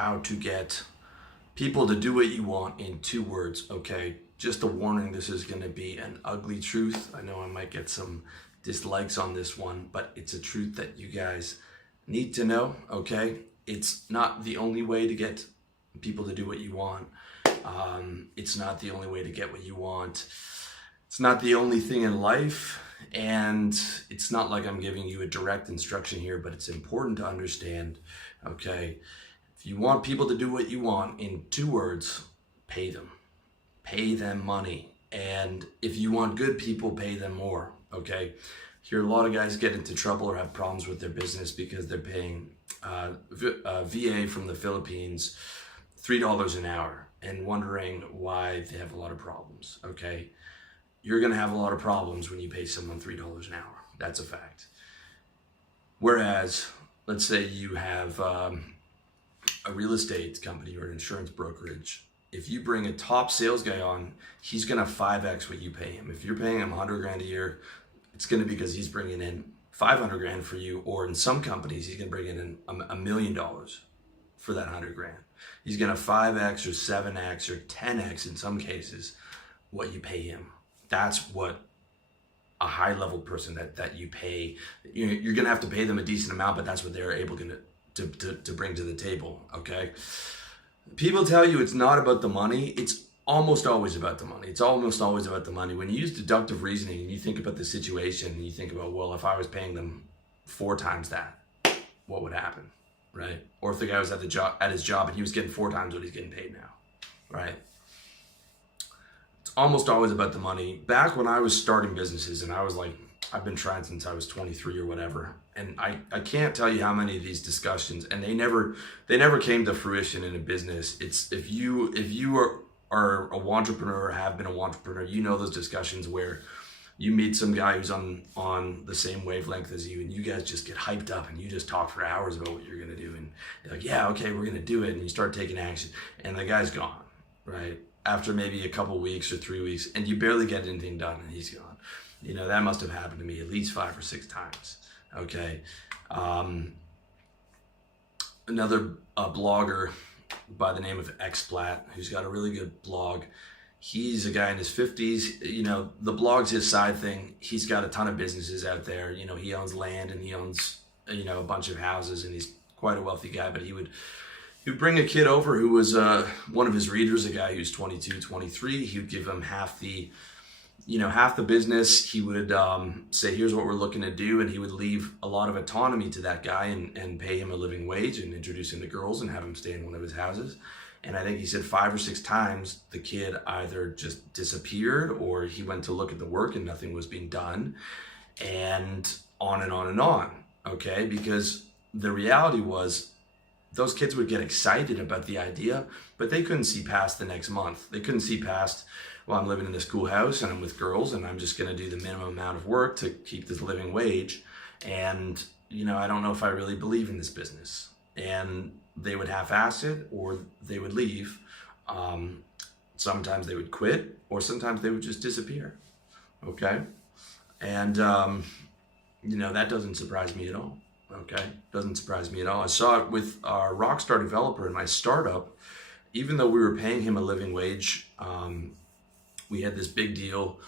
how to get people to do what you want in 2 words, okay? Just a warning, this is gonna be an ugly truth. I know I might get some dislikes on this one, but it's a truth that you guys need to know, okay? It's not the only way to get people to do what you want. It's not the only way to get what you want. It's not the only thing in life, and it's not like I'm giving you a direct instruction here, but it's important to understand, okay? If you want people to do what you want, in 2 words, pay them. Pay them money. And if you want good people, pay them more, okay? Hear a lot of guys get into trouble or have problems with their business because they're paying VA from the Philippines $3 an hour and wondering why they have a lot of problems, okay? You're gonna have a lot of problems when you pay someone $3 an hour. That's a fact. Whereas, let's say you have a real estate company or an insurance brokerage. If you bring a top sales guy on, he's gonna 5x what you pay him. If you're paying him 100 grand a year, it's gonna be because he's bringing in 500 grand for you, or in some companies, he's gonna bring in $1 million for that 100 grand. He's gonna 5x or 7x or 10x in some cases what you pay him. That's what a high level person that you pay, you're gonna have to pay them a decent amount, but that's what they're able to bring to the table, okay? People tell you it's not about the money. It's almost always about the money. It's almost always about the money. When you use deductive reasoning and you think about the situation and you think about, well, if I was paying them 4 times that, what would happen, right? Or if the guy was at his job and he was getting 4 times what he's getting paid now, right? It's almost always about the money. Back when I was starting businesses, and I was like, I've been trying since I was 23 or whatever, and I can't tell you how many of these discussions, and they never came to fruition in a business. It's if you are a entrepreneur or have been a entrepreneur, you know those discussions where you meet some guy who's on the same wavelength as you, and you guys just get hyped up and you just talk for hours about what you're gonna do, and you're like, yeah, okay, we're gonna do it, and you start taking action, and the guy's gone, right? After maybe a couple weeks or 3 weeks, and you barely get anything done, and he's gone. You know, that must have happened to me at least 5 or 6 times, okay? Another blogger by the name of Xplat, who's got a really good blog. He's a guy in his 50s. You know, the blog's his side thing. He's got a ton of businesses out there. You know, he owns land and he owns, you know, a bunch of houses, and he's quite a wealthy guy, but he would bring a kid over who was one of his readers, a guy who's 22, 23. He would give him half the business. He would say, here's what we're looking to do, and he would leave a lot of autonomy to that guy and pay him a living wage and introduce him to girls and have him stay in one of his houses. And I think he said 5 or 6 times the kid either just disappeared, or he went to look at the work and nothing was being done, and on and on and on, okay? Because the reality was those kids would get excited about the idea, but they couldn't see past the next month. They couldn't see past, well, I'm living in this cool house and I'm with girls and I'm just gonna do the minimum amount of work to keep this living wage. And, you know, I don't know if I really believe in this business. And they would half-ass it, or they would leave. Sometimes they would quit, or sometimes they would just disappear, okay? And, you know, that doesn't surprise me at all, okay? Doesn't surprise me at all. I saw it with our rockstar developer in my startup. Even though we were paying him a living wage, we had this big deal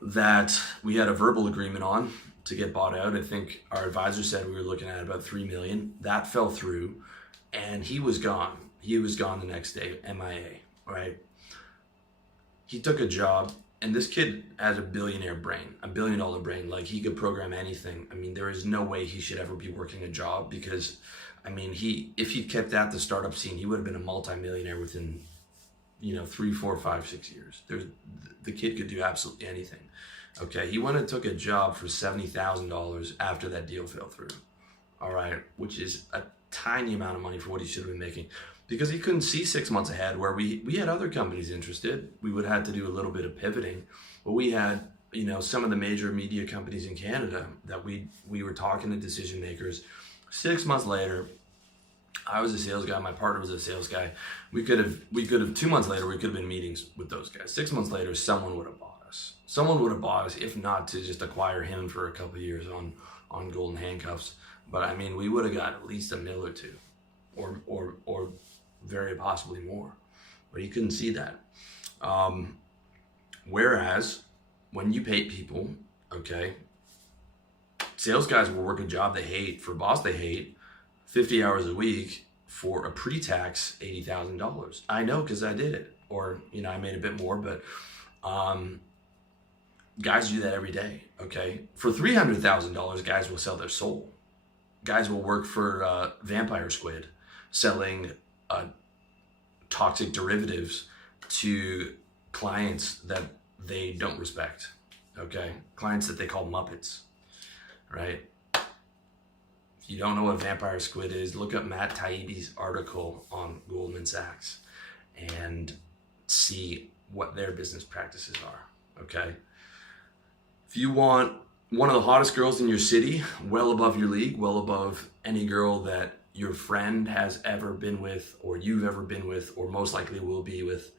that we had a verbal agreement on to get bought out. I think our advisor said we were looking at about 3 million. That fell through, and he was gone. He was gone the next day, MIA, right? He took a job, and this kid has a billionaire brain, $1 billion brain. Like, he could program anything. I mean, there is no way he should ever be working a job, because, I mean, if he kept at the startup scene, he would have been a multimillionaire within, you know, 3, 4, 5, 6 years. The kid could do absolutely anything. Okay, he went and took a job for $70,000 after that deal fell through. All right, which is a tiny amount of money for what he should have been making, because he couldn't see 6 months ahead. Where we had other companies interested, we would have had to do a little bit of pivoting, but we had, you know, some of the major media companies in Canada that we were talking to decision makers. 6 months later, I was a sales guy, my partner was a sales guy. We could have 2 months later, we could have been meetings with those guys. 6 months later, someone would have bought us. Someone would have bought us, if not to just acquire him for a couple of years on golden handcuffs. But I mean, we would have got at least $1 million or 2, or very possibly more. But he couldn't see that. Whereas when you pay people, okay, sales guys will work a job they hate for a boss they hate, 50 hours a week for a pre-tax $80,000. I know because I did it, or I made a bit more, but guys do that every day. Okay, for $300,000, guys will sell their soul. Guys will work for Vampire Squid, selling toxic derivatives to clients that they don't respect. Okay, clients that they call Muppets, right? If you don't know what Vampire Squid is, look up Matt Taibbi's article on Goldman Sachs and see what their business practices are. Okay, if you want one of the hottest girls in your city, well above your league, well above any girl that your friend has ever been with, or you've ever been with, or most likely will be with,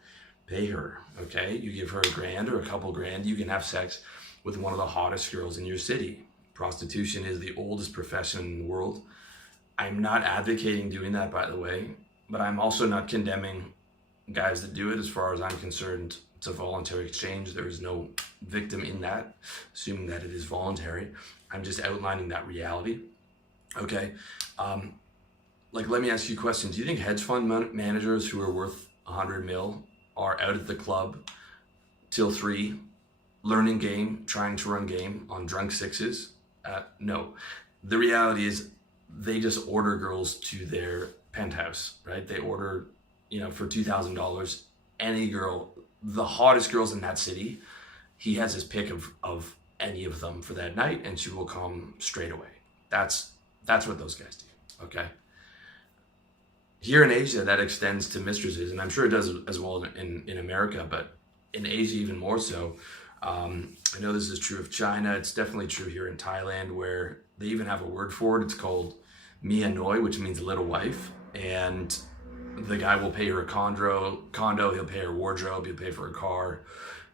pay her, okay? You give her $1,000 or a couple grand, you can have sex with one of the hottest girls in your city. Prostitution is the oldest profession in the world. I'm not advocating doing that, by the way, but I'm also not condemning guys that do it. As far as I'm concerned, it's a voluntary exchange. There is no victim in that, assuming that it is voluntary. I'm just outlining that reality, okay? Let me ask you a question. Do you think hedge fund managers who are worth 100 mil are out at the club till 3, learning game, trying to run game on drunk sixes? No. The reality is they just order girls to their penthouse, right? They order, for $2,000, any girl, the hottest girls in that city, he has his pick of any of them for that night, and she will come straight away. That's what those guys do, okay? Here in Asia, that extends to mistresses, and I'm sure it does as well in America, but in Asia even more so. I know this is true of China. It's definitely true here in Thailand, where they even have a word for it. It's called Mia Noi, which means little wife. And the guy will pay her a condo, he'll pay her wardrobe, he'll pay for her car,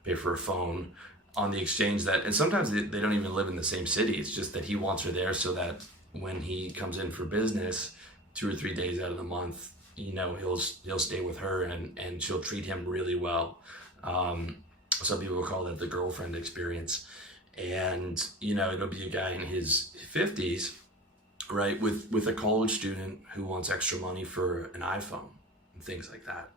pay for her phone, on the exchange that, and sometimes they don't even live in the same city. It's just that he wants her there so that when he comes in for business, 2 or 3 days out of the month, he'll stay with her and she'll treat him really well. Some people will call that the girlfriend experience. And, it'll be a guy in his 50s, right, with a college student who wants extra money for an iPhone and things like that.